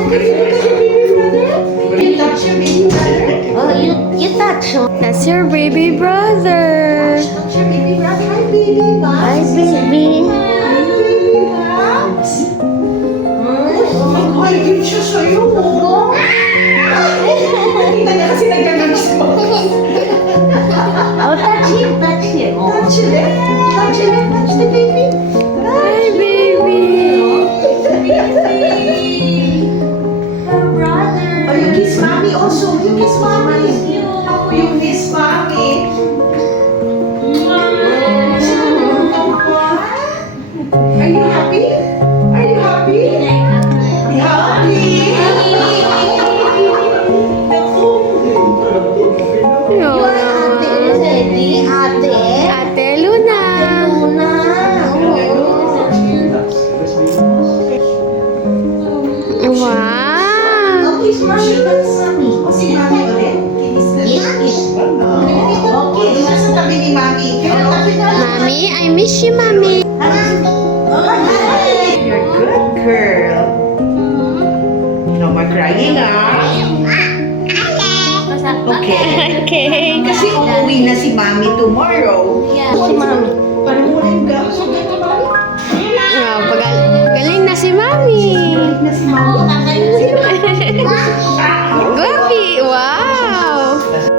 You touch your baby brother? Oh, you touch him. That's your baby brother. Touch your baby brother. Hi, baby Bugs. Hi, baby. Hi, baby Bugs. Ay, yun siya sa'yo. Nakita niya kasi nagkanan siya. Oh, touch him, touch him. Oh. Touch it. Touch it. Touch the baby. Hi, baby. Oh, you kiss mommy also. You kiss mommy. You miss mommy. Are you happy? Are you happy? Happy. Yo, Ate, ready? Ate? Ate Luna. Luna. Wow. Oh, kiss mommy, kiss mommy. Si mommy ulit. Kiss na. Kiss. Okay, isa sa tabi ni mommy. Mommy, I miss you, mommy. You're good girl. No more crying, Okay. Okay. Kasi uuwi na si mommy tomorrow. Si mommy. Parang muna yung gaso.